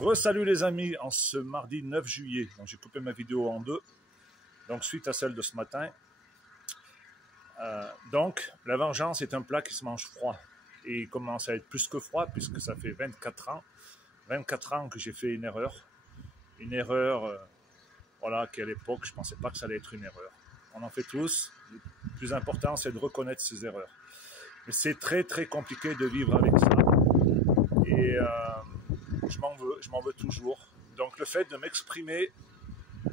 Re-salut les amis, en ce mardi 9 juillet. J'ai coupé ma vidéo en deux, donc suite à celle de ce matin. Donc la vengeance est un plat qui se mange froid. Et il commence à être plus que froid puisque ça fait 24 ans que j'ai fait une erreur. Une erreur, voilà, qu'à l'époque je ne pensais pas que ça allait être une erreur. On en fait tous. Le plus important c'est de reconnaître ses erreurs. Mais c'est très très compliqué de vivre avec ça. Et je m'en veux toujours. Donc le fait de m'exprimer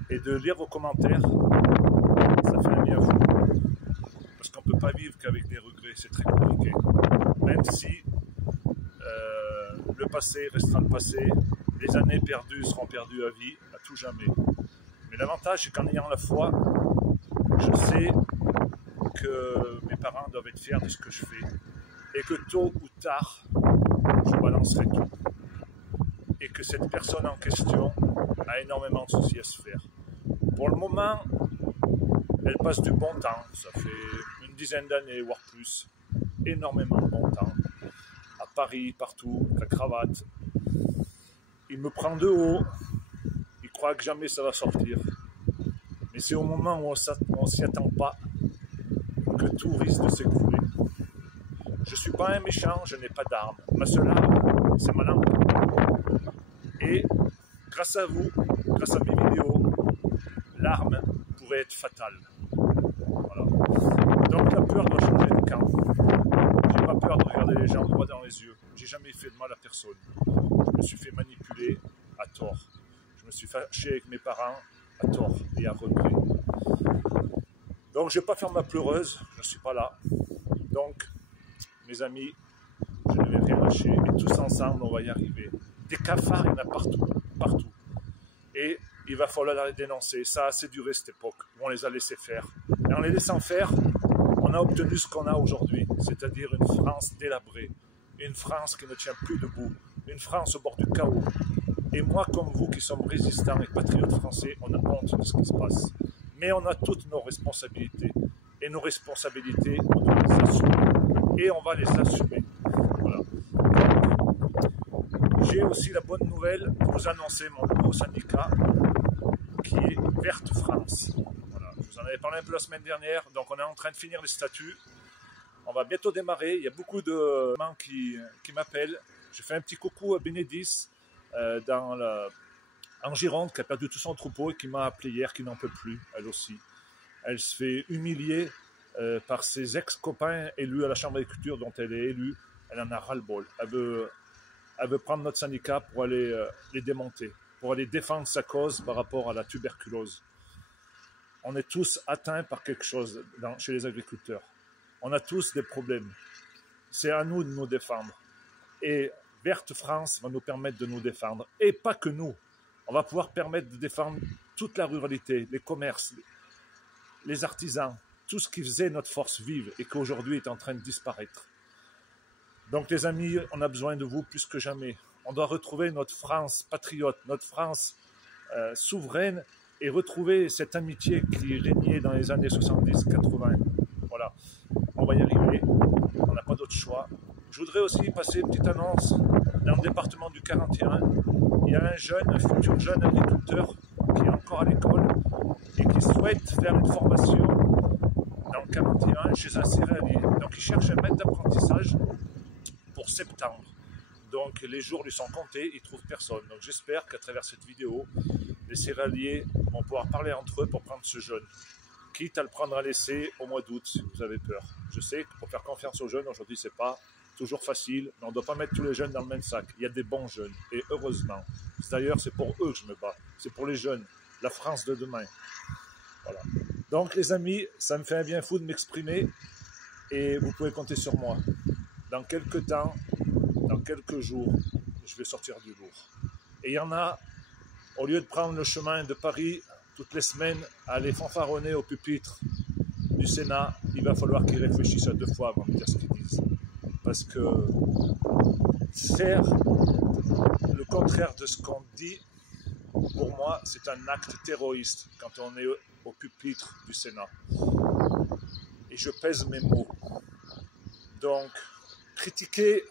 et de lire vos commentaires, ça fait un bien fou. Parce qu'on ne peut pas vivre qu'avec des regrets, c'est très compliqué. Même si le passé restera le passé, les années perdues seront perdues à vie, à tout jamais. Mais l'avantage, c'est qu'en ayant la foi, je sais que mes parents doivent être fiers de ce que je fais et que tôt ou tard, je balancerai tout. Et que cette personne en question a énormément de soucis à se faire. Pour le moment, elle passe du bon temps. Ça fait une dizaine d'années, voire plus. Énormément de bon temps. À Paris, partout, avec la cravate. Il me prend de haut. Il croit que jamais ça va sortir. Mais c'est au moment où on ne s'y attend pas que tout risque de s'écrouler. Je ne suis pas un méchant, je n'ai pas d'armes. Ma seule arme, c'est ma langue. Et grâce à vous, grâce à mes vidéos, l'arme pourrait être fatale. Voilà. Donc la peur doit changer de camp. J'ai pas peur de regarder les gens droit dans les yeux. J'ai jamais fait de mal à personne. Je me suis fait manipuler à tort. Je me suis fâché avec mes parents à tort et à regret. Donc je vais pas faire ma pleureuse, je ne suis pas là. Donc, mes amis, je ne vais rien lâcher. Et tous ensemble, on va y arriver. Des cafards, il y en a partout, partout. Et il va falloir les dénoncer. Ça a assez duré cette époque où on les a laissés faire. Et en les laissant faire, on a obtenu ce qu'on a aujourd'hui, c'est-à-dire une France délabrée, une France qui ne tient plus debout, une France au bord du chaos. Et moi, comme vous qui sommes résistants et patriotes français, on a honte de ce qui se passe. Mais on a toutes nos responsabilités. Et nos responsabilités, on doit les assumer. Et on va les assumer. Voilà. J'ai aussi la bonne nouvelle pour vous annoncer mon nouveau syndicat qui est Verte France. Voilà. Je vous en avais parlé un peu la semaine dernière, donc on est en train de finir les statuts. On va bientôt démarrer. Il y a beaucoup de gens qui m'appellent. Je fais un petit coucou à Bénédicte en Gironde qui a perdu tout son troupeau et qui m'a appelé hier, qui n'en peut plus, elle aussi. Elle se fait humilier par ses ex-copains élus à la Chambre d'agriculture dont elle est élue. Elle en a ras-le-bol. Elle veut prendre notre syndicat pour aller les démonter, pour aller défendre sa cause par rapport à la tuberculose. On est tous atteints par quelque chose chez les agriculteurs. On a tous des problèmes. C'est à nous de nous défendre. Et Verte France va nous permettre de nous défendre. Et pas que nous. On va pouvoir permettre de défendre toute la ruralité, les commerces, les artisans, tout ce qui faisait notre force vive et qui aujourd'hui est en train de disparaître. Donc les amis, on a besoin de vous plus que jamais. On doit retrouver notre France patriote, notre France souveraine et retrouver cette amitié qui régnait dans les années 70-80. Voilà, on va y arriver, on n'a pas d'autre choix. Je voudrais aussi passer une petite annonce. Dans le département du 41, il y a un futur jeune agriculteur qui est encore à l'école et qui souhaite faire une formation dans le 41 chez un céréalier. Donc il cherche un maître d'apprentissage pour septembre. Donc les jours lui sont comptés, il ne trouve personne. Donc j'espère qu'à travers cette vidéo, les céréaliers vont pouvoir parler entre eux pour prendre ce jeune. Quitte à le prendre à l'essai au mois d'août si vous avez peur. Je sais que pour faire confiance aux jeunes, aujourd'hui c'est pas toujours facile, mais on ne doit pas mettre tous les jeunes dans le même sac. Il y a des bons jeunes, et heureusement. D'ailleurs, c'est pour eux que je me bats. C'est pour les jeunes, la France de demain. Voilà. Donc les amis, ça me fait un bien fou de m'exprimer, et vous pouvez compter sur moi. Dans quelques temps, dans quelques jours, je vais sortir du lourd. Et il y en a, au lieu de prendre le chemin de Paris toutes les semaines, à aller fanfaronner au pupitre du Sénat, il va falloir qu'ils réfléchissent à deux fois avant de dire ce qu'ils disent. Parce que faire le contraire de ce qu'on dit, pour moi, c'est un acte terroriste quand on est au pupitre du Sénat. Et je pèse mes mots. Donc, critiquer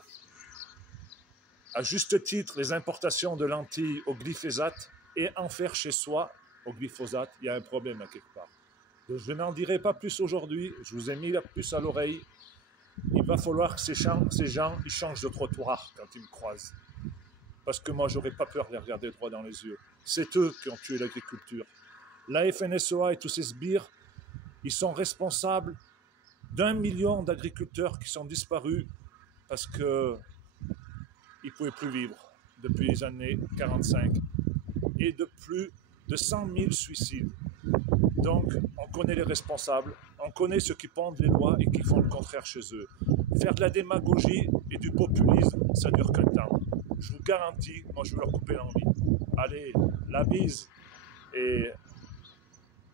à juste titre les importations de lentilles au glyphosate et en faire chez soi au glyphosate, il y a un problème à quelque part. Donc, je n'en dirai pas plus aujourd'hui, je vous ai mis la puce à l'oreille. Il va falloir que ces gens ils changent de trottoir quand ils me croisent. Parce que moi, je n'aurais pas peur de les regarder droit dans les yeux. C'est eux qui ont tué l'agriculture. La FNSEA et tous ces sbires, ils sont responsables d'1 million d'agriculteurs qui sont disparus parce qu'ils ne pouvaient plus vivre depuis les années 45 et de plus de 100 000 suicides. Donc, on connaît les responsables, on connaît ceux qui pendent les lois et qui font le contraire chez eux. Faire de la démagogie et du populisme, ça dure qu'un temps. Je vous garantis, moi je vais leur couper l'envie. Allez, la bise et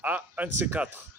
à un de ces quatre.